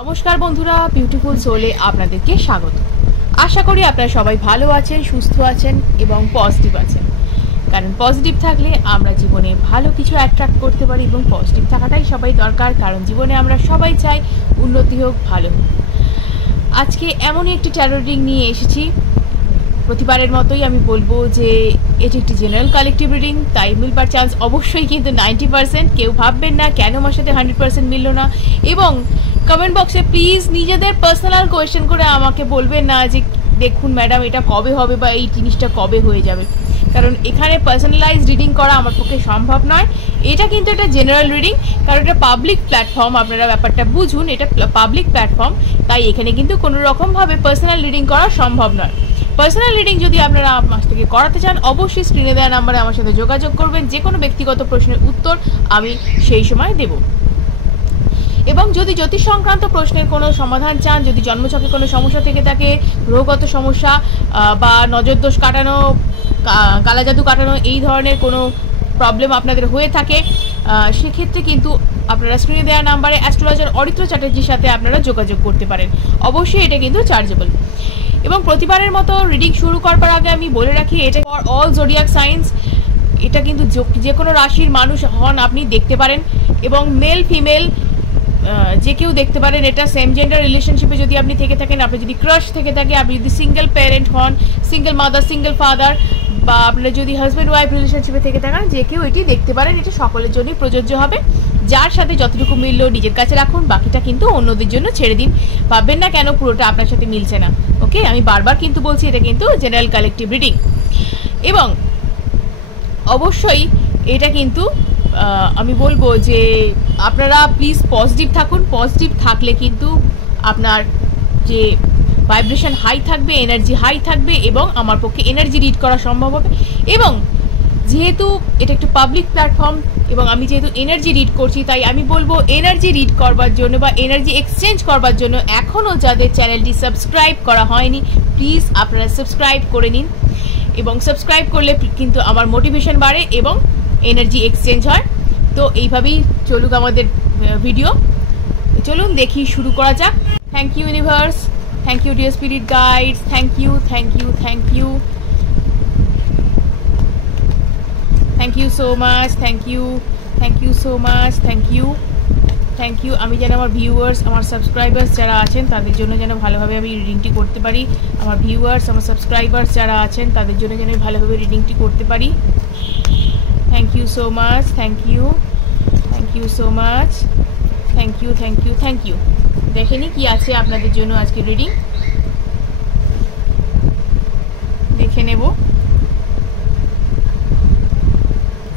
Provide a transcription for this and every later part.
নমস্কার বন্ধুরা, বিউটিফুল সোলে আপনাদেরকে স্বাগত। আশা করি আপনারা সবাই ভালো আছেন, সুস্থ আছেন এবং পজিটিভ আছেন। কারণ পজিটিভ থাকলে আমরা জীবনে ভালো কিছু অ্যাট্রাক্ট করতে পারি এবং পজিটিভ থাকাটাই সবাই দরকার, কারণ জীবনে আমরা সবাই চাই উন্নতি হোক, ভালো হোক। আজকে এমনই একটি ট্যারো রিডিং নিয়ে এসেছি। প্রতিবারের মতোই আমি বলবো যে এটি একটি জেনারেল কালেকটিভ রিডিং, তাই মিলবার চান্স অবশ্যই কিন্তু 90%। কেউ ভাববেন না কেন আমার সাথে 100% মিলল না। এবং কমেন্ট বক্সে প্লিজ নিজেদের পার্সোনাল কোয়েশ্চেন করে আমাকে বলবেন না যে দেখুন ম্যাডাম এটা কবে হবে বা এই জিনিসটা কবে হয়ে যাবে, কারণ এখানে পার্সোনালাইজ রিডিং করা আমার পক্ষে সম্ভব নয়। এটা কিন্তু একটা জেনারেল রিডিং, কারণ এটা পাবলিক প্ল্যাটফর্ম। আপনারা ব্যাপারটা বুঝুন, এটা পাবলিক প্ল্যাটফর্ম, তাই এখানে কিন্তু কোনো রকমভাবে পার্সোনাল রিডিং করা সম্ভব নয়। পার্সোনাল রিডিং যদি আপনারা আমার থেকে করাতে চান, অবশ্যই স্ক্রিনে দেওয়া নাম্বারে আমার সাথে যোগাযোগ করবেন। যে কোনো ব্যক্তিগত প্রশ্নের উত্তর আমি সেই সময় দেব। এবং যদি জ্যোতিষ সংক্রান্ত প্রশ্নের কোনো সমাধান চান, যদি জন্মছকে কোনো সমস্যা থেকে থাকে, গ্রহগত সমস্যা বা নজর দোষ কাটানো, কালা জাদু কাটানো, এই ধরনের কোনো প্রবলেম আপনাদের হয়ে থাকে, সেক্ষেত্রে কিন্তু আপনারা স্ক্রিনে দেওয়া নাম্বারে অ্যাস্ট্রোলজার অরিত্র চ্যাটার্জির সাথে আপনারা যোগাযোগ করতে পারেন। অবশ্যই এটা কিন্তু চার্জেবল। এবং প্রতিবারের মতো রিডিং শুরু করবার আগে আমি বলে রাখি, এটা ফর অল জোডিয়াক সাইন্স। এটা কিন্তু যে কোনো রাশির মানুষ হন আপনি দেখতে পারেন, এবং মেল ফিমেল যে কেউ দেখতে পারেন। এটা সেম জেন্ডার রিলেশনশিপে যদি আপনি থেকে থাকেন, আপনি যদি ক্রাশ থেকে থাকে, আপনি যদি সিঙ্গেল প্যারেন্ট হন, সিঙ্গেল মাদার, সিঙ্গেল ফাদার, বা আপনারা যদি হাজব্যান্ড ওয়াইফ রিলেশনশিপে থেকে থাকেন, যে কেউ এটি দেখতে পারেন। এটা সকলের জন্যই প্রযোজ্য হবে। যার সাথে যতটুকু মিলল নিজের কাছে রাখুন, বাকিটা কিন্তু অন্যদের জন্য ছেড়ে দিন। ভাববেন না কেন পুরোটা আপনার সাথে মিলছে না। ওকে, আমি বারবার কিন্তু বলছি এটা কিন্তু জেনারেল কালেকটিভ রিডিং। এবং অবশ্যই এটা কিন্তু আমি বলবো যে আপনারা প্লিজ পজিটিভ থাকুন। পজিটিভ থাকলে কিন্তু আপনার যে ভাইব্রেশন হাই থাকবে, এনার্জি হাই থাকবে, এবং আমার পক্ষে এনার্জি রিড করা সম্ভব হবে। এবং যেহেতু এটা একটা পাবলিক প্ল্যাটফর্ম এবং আমি যেহেতু এনার্জি রিড করছি, তাই আমি বলবো এনার্জি রিড করবার জন্য বা এনার্জি এক্সচেঞ্জ করবার জন্য এখনও যাদের চ্যানেলটি সাবস্ক্রাইব করা হয়নি, প্লিজ আপনারা সাবস্ক্রাইব করে নিন। এবং সাবস্ক্রাইব করলে কিন্তু আমার মোটিভেশন বাড়ে এবং এনার্জি এক্সচেঞ্জ হয়। তো এইভাবেই চলুক আমাদের ভিডিও। চলুন দেখি, শুরু করা যাক। Thank you universe, thank you dear spirit guides, thank you, thank you, thank you, thank you so much, thank you, thank you so much, thank you, thank you. আমি যেন আমার ভিউয়ার্স, আমার সাবস্ক্রাইবার্স যারা আছেন তাদের জন্য যেন ভালোভাবে আমি রিডিংটি করতে পারি। আমার ভিউয়ার্স, আমার সাবস্ক্রাইবার্স যারা আছেন তাদের জন্য যেন আমি ভালোভাবে রিডিংটি করতে পারি। Thank you so much, thank you, thank you so much, thank you, thank you, thank you. দেখে নি কি আছে আপনাদের জন্য আজকে রিডিং, দেখে নেব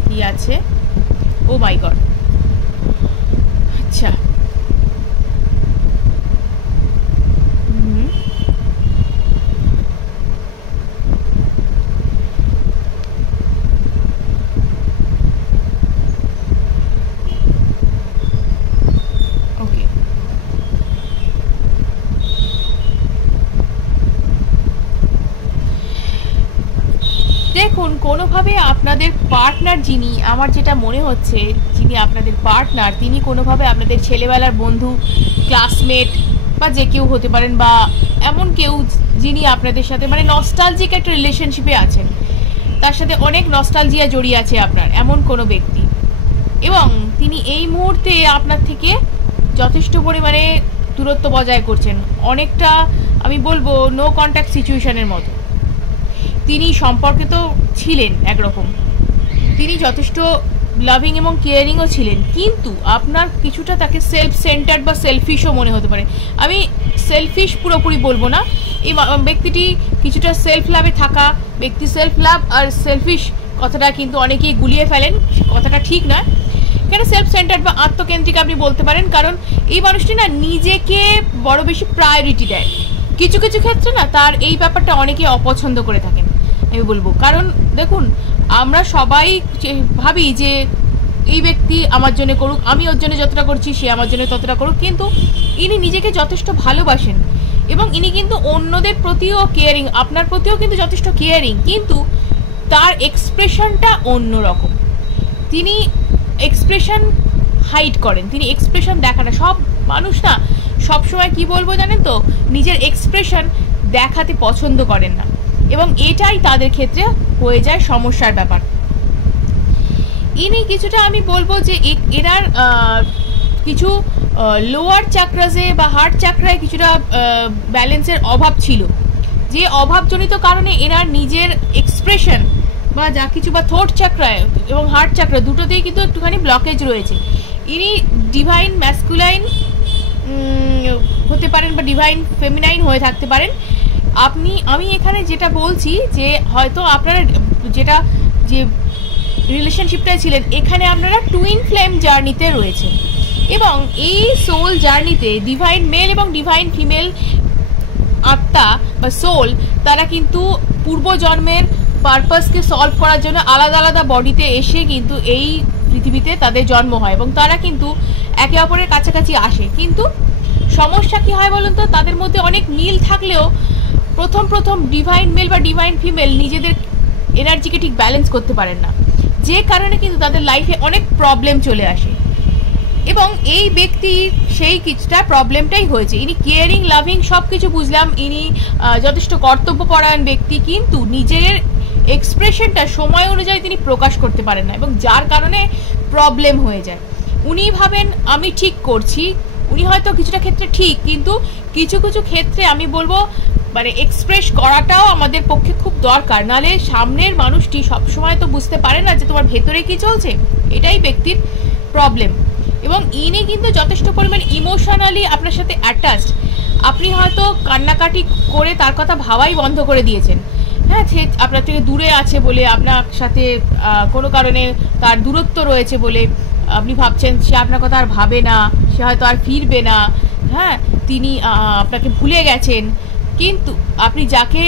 কি আছে। ও মাই গড, আচ্ছা, ওকে। দেখুন, কোনোভাবে আপনাদের পার্টনার যিনি, আমার যেটা মনে হচ্ছে যিনি আপনাদের পার্টনার, তিনি কোনোভাবে আপনাদের ছেলেবেলার বন্ধু, ক্লাসমেট বা যে কেউ হতে পারেন, বা এমন কেউ যিনি আপনাদের সাথে মানে নস্টালজিক একটা রিলেশনশিপে আছেন, তার সাথে অনেক নস্টালজিয়া জড়িয়ে আছে আপনার, এমন কোনো ব্যক্তি। এবং তিনি এই মুহূর্তে আপনার থেকে যথেষ্ট পরিমাণে দূরত্ব বজায় করছেন, অনেকটা আমি বলবো নো কন্ট্যাক্ট সিচুয়েশনের মতো। তিনি সম্পর্কে তো ছিলেন একরকম, তিনি যথেষ্ট লাভিং এবং কেয়ারিংও ছিলেন, কিন্তু আপনার কিছুটা তাকে সেলফ সেন্টার্ড বা সেলফিশও মনে হতে পারে। আমি সেলফিশ পুরোপুরি বলবো না, এই ব্যক্তিটি কিছুটা সেলফ লাভে থাকা ব্যক্তি। সেলফ লাভ আর সেলফিশ কথাটা কিন্তু অনেকেই গুলিয়ে ফেলেন, কথাটা ঠিক নয়। কেন সেলফ সেন্টার্ড বা আত্মকেন্দ্রিক আপনি বলতে পারেন, কারণ এই মানুষটি না নিজেকে বড় বেশি প্রায়োরিটি দেয়। কিছু কিছু ক্ষেত্রে না তার এই ব্যাপারটা অনেকে অপছন্দ করে থাকেন আমি বলবো। কারণ দেখুন, আমরা সবাই ভাবি যে এই ব্যক্তি আমার জন্য করুক, আমি ওর জন্য যতটা করছি সে আমার জন্য ততটা করুক, কিন্তু ইনি নিজেকে যথেষ্ট ভালোবাসেন এবং ইনি কিন্তু অন্যদের প্রতিও কেয়ারিং, আপনার প্রতিও কিন্তু যথেষ্ট কেয়ারিং, কিন্তু তার এক্সপ্রেশনটা অন্যরকম। তিনি এক্সপ্রেশন হাইড করেন, তিনি এক্সপ্রেশন দেখাটা, সব মানুষ না সবসময় কি বলবো জানেন তো, নিজের এক্সপ্রেশন দেখাতে পছন্দ করেন না, এবং এটাই তাদের ক্ষেত্রে হয়ে যায় সমস্যার ব্যাপার। ইনি কিছুটা আমি বলবো যে এনার কিছু লোয়ার চাকরাসে বা হার্ট চাকরায় কিছুটা ব্যালেন্সের অভাব ছিল, যে অভাবজনিত কারণে এনার নিজের এক্সপ্রেশন বা যা কিছু বা থ্রোট চাকরায় এবং হার্ট চাকরা দুটোতেই কিন্তু একটুখানি ব্লকেজ রয়েছে। ইনি ডিভাইন ম্যাসকুলাইন হতে পারেন বা ডিভাইন ফেমিনাইন হয়ে থাকতে পারেন। আমি এখানে যেটা বলছি যে হয়তো আপনারা যেটা যে রিলেশনশিপটায় ছিলেন, এখানে আপনারা টুইন ফ্লেম জার্নিতে রয়েছে, এবং এই সোল জার্নিতে ডিভাইন মেল এবং ডিভাইন ফিমেল আত্মা বা সোল তারা কিন্তু পূর্বজন্মের পারপাসকে সলভ করার জন্য আলাদা আলাদা বডিতে এসে কিন্তু এই পৃথিবীতে তাদের জন্ম হয়, এবং তারা কিন্তু একে অপরের কাছাকাছি আসে। কিন্তু সমস্যা কি হয় বলুন তো, তাদের মধ্যে অনেক মিল থাকলেও প্রথম ডিভাইন মেল বা ডিভাইন ফিমেল নিজেদের এনার্জিকে ঠিক ব্যালেন্স করতে পারেন না, যে কারণে কিন্তু তাদের লাইফে অনেক প্রবলেম চলে আসে। এবং এই ব্যক্তির সেই কিছুটা প্রবলেমটাই হয়েছে। ইনি কেয়ারিং, লাভিং সব কিছু বুঝলাম, ইনি যথেষ্ট কর্তব্যপরায়ণ ব্যক্তি, কিন্তু নিজের এক্সপ্রেশনটা সময় অনুযায়ী তিনি প্রকাশ করতে পারেন না, এবং যার কারণে প্রবলেম হয়ে যায়। উনি ভাবেন আমি ঠিক করছি, উনি হয়তো কিছুটা ক্ষেত্রে ঠিক, কিন্তু কিছু কিছু ক্ষেত্রে আমি বলবো মানে এক্সপ্রেস করাটাও আমাদের পক্ষে খুব দরকার, নাহলে সামনের মানুষটি সবসময় তো বুঝতে পারে না যে তোমার ভেতরে কি চলছে। এটাই ব্যক্তির প্রবলেম। এবং ইনি কিন্তু যথেষ্ট পরিমাণ ইমোশনালি আপনার সাথে অ্যাটাচড। আপনি হয়তো কান্নাকাটি করে তার কথা ভাবাই বন্ধ করে দিয়েছেন, হ্যাঁ, সে আপনার থেকে দূরে আছে বলে, আপনার সাথে কোনো কারণে তার দূরত্ব রয়েছে বলে আপনি ভাবছেন সে আপনার কথা আর ভাবে না, সে হয়তো আর ফিরবে না, হ্যাঁ, তিনি আপনাকে ভুলে গেছেন। কিন্তু আপনি যাকে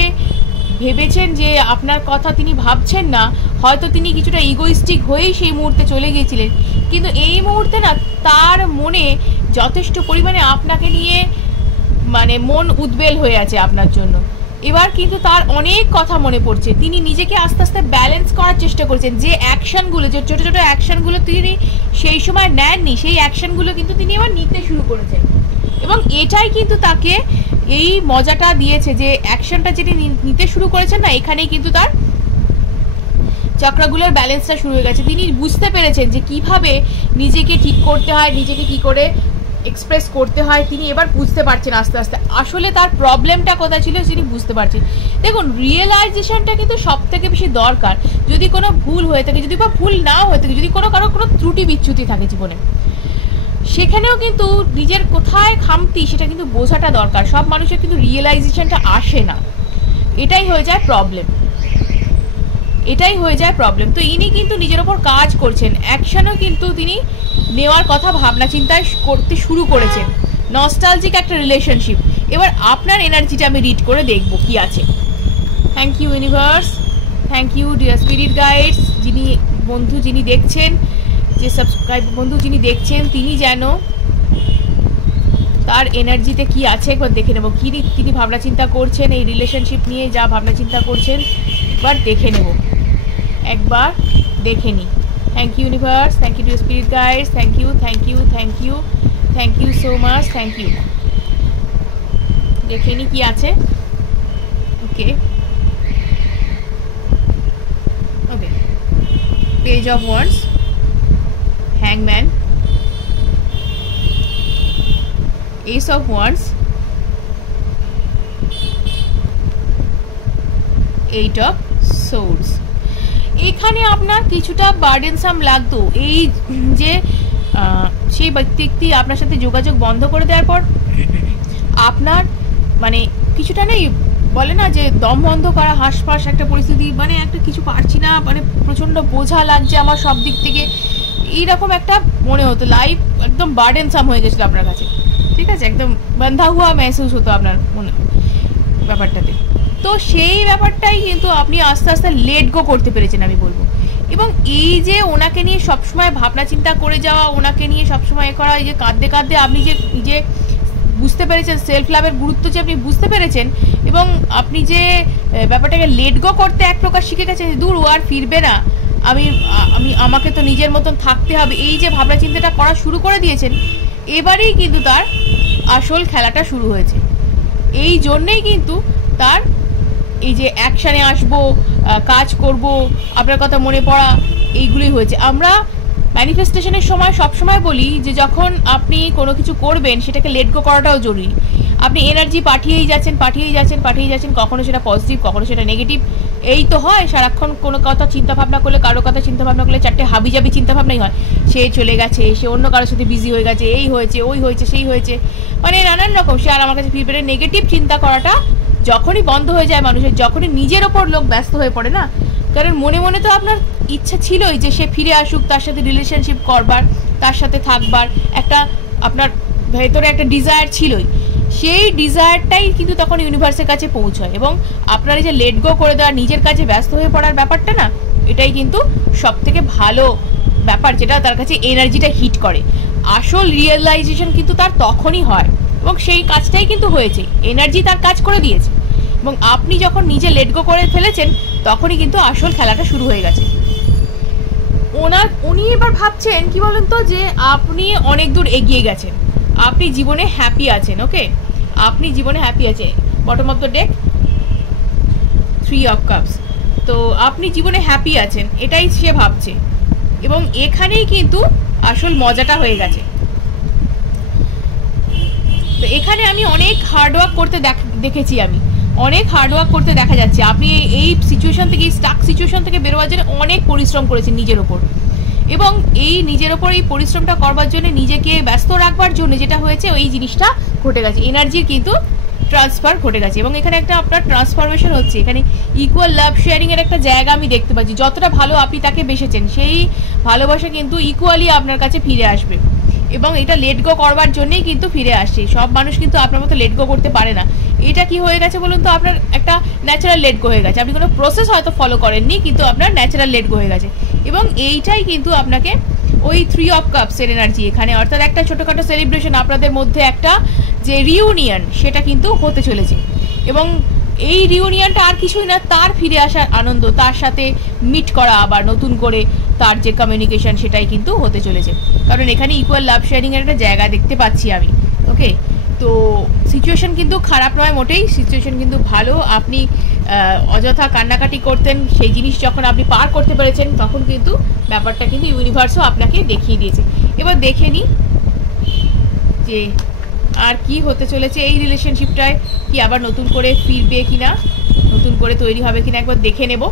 ভেবেছেন যে আপনার কথা তিনি ভাবছেন না, হয়তো তিনি কিছুটা ইগোইস্টিক হয়েই সেই মুহূর্তে চলে গিয়েছিলেন, কিন্তু এই মুহূর্তে না তার মনে যথেষ্ট পরিমাণে আপনাকে নিয়ে মানে মন উদ্বেল হয়ে আছে আপনার জন্য। এবার কিন্তু তার অনেক কথা মনে পড়ছে, তিনি নিজেকে আস্তে আস্তে ব্যালেন্স করার চেষ্টা করছেন। যে অ্যাকশনগুলো, যে ছোটো ছোটো অ্যাকশনগুলো তিনি সেই সময় নেননি, সেই অ্যাকশনগুলো কিন্তু তিনি এবার নিতে শুরু করেছেন, এবং এটাই কিন্তু তাকে এই মজাটা দিয়েছে যে অ্যাকশনটা যেটি নিতে শুরু করেছেন না, এখানেই কিন্তু তার চক্রগুলোর ব্যালেন্সটা শুরু হয়ে গেছে। তিনি বুঝতে পেরেছেন যে কিভাবে নিজেকে ঠিক করতে হয়, নিজেকে কি করে এক্সপ্রেস করতে হয়, তিনি এবার বুঝতে পারছেন আস্তে আস্তে আসলে তার প্রবলেমটা কোথায় ছিল তিনি বুঝতে পারছেন। দেখুন, রিয়েলাইজেশনটা কিন্তু সব থেকে বেশি দরকার। যদি কোনো ভুল হয়ে থাকে, যদি বা ভুল নাও হয়ে থাকে, যদি কারো কোনো ত্রুটি বিচ্যুতি থাকে জীবনে, সেখানেও কিন্তু নিজের কোথায় খামতি সেটা কিন্তু বোঝাটা দরকার। সব মানুষের কিন্তু রিয়েলাইজেশনটা আসে না, এটাই হয়ে যায় প্রবলেম, এটাই হয়ে যায় প্রবলেম। তো ইনি কিন্তু নিজের ওপর কাজ করছেন, অ্যাকশনও কিন্তু তিনি নেওয়ার কথা ভাবনা চিন্তায় করতে শুরু করেছেন। নস্টালজিক একটা রিলেশনশিপ। এবার আপনার এনার্জিটা আমি রিড করে দেখব কি আছে। Thank you universe, thank you dear spirit guides, যিনি বন্ধু যিনি দেখছেন, যে সাবস্ক্রাইব বন্ধু যিনি দেখছেন, তিনি যেন তার এনার্জিতে কি আছে একবার দেখে নেব। কি তিনি ভাবনা চিন্তা করছেন এই রিলেশনশিপ নিয়ে, যা ভাবনা চিন্তা করছেন একবার দেখে নেব, একবার দেখে নিই। Thank you universe, thank you to spirit guides, thank you, thank you, thank you, thank you so much, thank you. দেখে নিই কি আছে। Okay okay, page of wands, হ্যাংম্যান, Ace of Wands, Eight of Swords। এখানে আপনার কিছুটা বার্ডেনসাম লাগতো, এই যে সেই ব্যক্তি আপনার সাথে যোগাযোগ বন্ধ করে দেওয়ার পর আপনার মানে কিছুটা নেই, বলে না যে দম বন্ধ করা, হাঁসফাঁস একটা পরিস্থিতি, মানে একটা কিছু পারছি না, মানে প্রচণ্ড বোঝা লাগছে আমার সব দিক থেকে, এইরকম একটা মনে হতো। লাইফ একদম বার্ডেনসাম হয়ে গেছিলো আপনার কাছে, ঠিক আছে, একদম বান্ধা হুয়া মেহসুস হতো আপনার মনে ব্যাপারটাতে। তো সেই ব্যাপারটাই কিন্তু আপনি আস্তে আস্তে লেট গো করতে পেরেছেন আমি বলবো। এবং এই যে ওনাকে নিয়ে সবসময় ভাবনা চিন্তা করে যাওয়া, ওনাকে নিয়ে সবসময় এ করা, এই যে কাঁদতে কাঁদতে আপনি যে নিজে বুঝতে পেরেছেন সেলফ লাভের গুরুত্ব যে আপনি বুঝতে পেরেছেন, এবং আপনি যে ব্যাপারটাকে লেট গো করতে এক প্রকার শিখে গেছেন, দূর ও আর ফিরবে না, আমি আমাকে তো নিজের মতন থাকতে হবে, এই যে ভাবনা চিন্তাটা করা শুরু করে দিয়েছেন, এবারেই কিন্তু তার আসল খেলাটা শুরু হয়েছে। এই জন্যেই কিন্তু তার এই যে অ্যাকশানে আসবো, কাজ করব, আপনার কথা মনে পড়া, এইগুলোই হয়েছে। আমরা ম্যানিফেস্টেশনের সময় সবসময় বলি যে যখন আপনি কোনো কিছু করবেন সেটাকে লেট গো করাটাও জরুরি। আপনি এনার্জি পাঠিয়েই যাচ্ছেন, কখনো সেটা পজিটিভ, কখনো সেটা নেগেটিভ। এই তো হয় সারাক্ষণ কোনো কথা চিন্তা ভাবনা করলে, কারো কথা চিন্তা ভাবনা করলে চারটে হাবিজাবি চিন্তা ভাবনাই হয়। সে চলে গেছে, সে অন্য কারোর সাথে বিজি হয়ে গেছে, এই হয়েছে, ওই হয়েছে, সেই হয়েছে, মানে নানান রকম। সে আর আমার কাছে ফিরবে। নেগেটিভ চিন্তা করাটা যখনই বন্ধ হয়ে যায় মানুষের, যখনই নিজের ওপর লোক ব্যস্ত হয়ে পড়ে না, কারণ মনে মনে তো আপনার ইচ্ছা ছিলই যে সে ফিরে আসুক, তার সাথে রিলেশনশিপ করবার, তার সাথে থাকবার একটা আপনার ভেতরে একটা ডিজায়ার ছিলই। সেই ডিজায়ারটাই কিন্তু তখন ইউনিভার্সের কাছে পৌঁছয়, এবং আপনার এই যে লেট গো করে দেওয়া, নিজের কাছে ব্যস্ত হয়ে পড়ার ব্যাপারটা না, এটাই কিন্তু সব থেকে ভালো ব্যাপার, যেটা তার কাছে এনার্জিটা হিট করে। আসল রিয়েলাইজেশন কিন্তু তার তখনই হয়, এবং সেই কাজটাই কিন্তু হয়েছে। এনার্জি তার কাজ করে দিয়েছে, এবং আপনি যখন নিজে লেট গো করে ফেলেছেন তখনই কিন্তু আসল খেলাটা শুরু হয়ে গেছে। উনি এবার ভাবছেন কি বলেন তো, যে আপনি অনেক দূর এগিয়ে গেছেন, আপনি জীবনে হ্যাপি আছেন। ওকে, আপনি জীবনে হ্যাপি আছেন। Bottom of the deck 3 of cups. তো আপনি জীবনে হ্যাপি আছেন, এটাই সে ভাবছে, এবং এখানেই কিন্তু আসল মজাটা হয়ে গেছে। তো এখানে আমি অনেক হার্ডওয়ার্ক করতে দেখেছি, আমি অনেক হার্ডওয়ার্ক করতে দেখা যাচ্ছে। আপনি এই সিচুয়েশন থেকে, এই স্টাক সিচুয়েশন থেকে বেরোবার জন্য অনেক পরিশ্রম করেছেন নিজের ওপর, এবং এই নিজের ওপর এই পরিশ্রমটা করবার জন্য, নিজেকে ব্যস্ত রাখবার জন্য যেটা হয়েছে, ওই জিনিসটা ঘটে গেছে। এনার্জির কিন্তু ট্রান্সফার ঘটে গেছে, এবং এখানে একটা আপনার ট্রান্সফরমেশন হচ্ছে। এখানে ইকুয়াল লাভ শেয়ারিং এর একটা জায়গা আমি দেখতে পাচ্ছি। যতটা ভালো আপনি তাকে বেসেছেন, সেই ভালোবাসা কিন্তু ইকুয়ালি আপনার কাছে ফিরে আসবে, এবং এটা লেট গো করবার জন্যই কিন্তু ফিরে আসছে। সব মানুষ কিন্তু আপনার মতো লেট গো করতে পারে না। এটা কি হয়ে গেছে বলুন তো, আপনার একটা ন্যাচারাল লেট গো হয়ে গেছে। আপনি কোনো প্রসেস হয়তো ফলো করেননি, কিন্তু আপনার ন্যাচারাল লেট গো হয়ে গেছে, এবং এইটাই কিন্তু আপনাকে ওই 3 অফ কাপসের এনার্জি এখানে, অর্থাৎ একটা ছোটোখাটো সেলিব্রেশন, আপনাদের মধ্যে একটা যে রিউনিয়ন, সেটা কিন্তু হতে চলেছে। এবং এই রিউনিয়নটা আর কিছুই না, তার ফিরে আসার আনন্দ, তার সাথে মিট করা আবার নতুন করে, তার যে কমিউনিকেশন, সেটাই কিন্তু হতে চলেছে। কারণ এখানে ইকুয়াল লাভ শেয়ারিংয়ের একটা জায়গা দেখতে পাচ্ছি আমি। ওকে, তো সিচুয়েশন কিন্তু খারাপ নয় মোটেই, সিচুয়েশন কিন্তু ভালো। আপনি অযথা কান্নাকাটি করতেন, সেই জিনিস যখন আপনি পার করতে পেরেছেন, তখন কিন্তু ব্যাপারটা কিন্তু ইউনিভার্সও আপনাকে দেখিয়ে দিয়েছে। এবার দেখে নিই যে আর কি হতে চলেছে এই রিলেশনশিপটায়, কি আবার নতুন করে ফিরবে কিনা, নতুন করে তৈরি হবে কিনা, একবার দেখে নেব।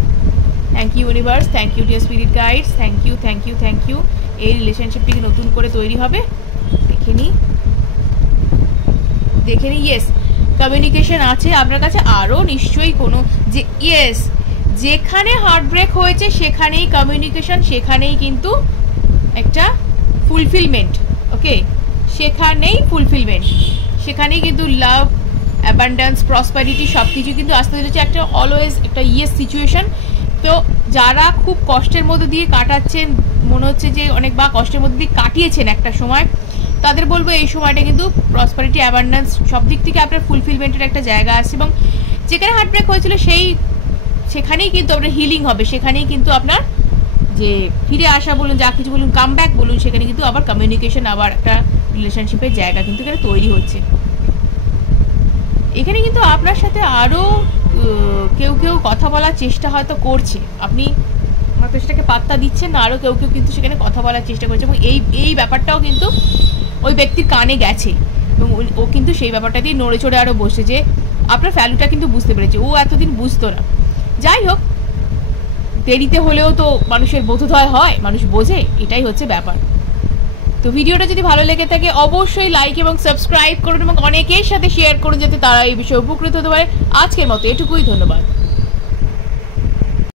Thank you universe, thank you dear spirit guides, thank you, thank you, thank you. এই রিলেশনশিপটি কি নতুন করে তৈরি হবে, দেখে নিই। ইয়েস, কমিউনিকেশন আছে আপনার কাছে আরও নিশ্চয়ই কোনো, যে ইয়েস, যেখানে হার্টব্রেক হয়েছে সেখানেই কমিউনিকেশন, সেখানেই কিন্তু একটা ফুলফিলমেন্ট। ওকে, সেখানেই ফুলফিলমেন্ট, সেখানেই কিন্তু লাভ, অ্যাবান্ডেন্স, প্রসপারিটি সব কিছু কিন্তু আসতে চলেছে। একটা অলওয়েজ একটা ইয়েস সিচুয়েশন। তো যারা খুব কষ্টের মধ্যে দিয়ে কাটাচ্ছেন, মনে হচ্ছে যে অনেক বা কষ্টের মধ্যে দিয়ে কাটিয়েছেন একটা সময়, তাদের বলবো এই সময়টা কিন্তু প্রসপারিটি, অ্যাবান্ডেন্স সব দিক থেকে আপনার ফুলফিলমেন্টের একটা জায়গা আছে, এবং যেখানে হার্টব্রেক হয়েছিল সেখানেই কিন্তু আপনার হিলিং হবে, সেখানেই কিন্তু আপনার যে ফিরে আসা বলুন, যা কিছু বলুন, কাম ব্যাক বলুন, সেখানে কিন্তু আবার কমিউনিকেশন, আবার একটা রিলেশনশিপের জায়গা কিন্তু এখানে তৈরি হচ্ছে। এখানে কিন্তু আপনার সাথে আরও কেউ কেউ কথা বলার চেষ্টা হয়তো করছে, আপনি হয়তো সেটাকে পাত্তা দিচ্ছেন না, আরও কেউ কেউ কিন্তু সেখানে কথা বলার চেষ্টা করছে, এবং এই ব্যাপারটাও কিন্তু ওই ব্যক্তির কানে গেছে, এবং ও কিন্তু সেই ব্যাপারটা দিয়ে নড়ে চড়ে আরও বসে, যে আপনার ভ্যালুটা কিন্তু বুঝতে পেরেছে, ও এতদিন বুঝতো না। যাই হোক, দেরিতে হলেও তো মানুষের বোধোদয় হয়, মানুষ বোঝে, এটাই হচ্ছে ব্যাপার। তো ভিডিওটা যদি ভালো লেগে থাকে অবশ্যই লাইক এবং সাবস্ক্রাইব করুন, এবং অনেকের সাথে শেয়ার করুন, যাতে তারা এই বিষয়ে উপকৃত হতে পারে। আজকের মতো এটুকুই, ধন্যবাদ।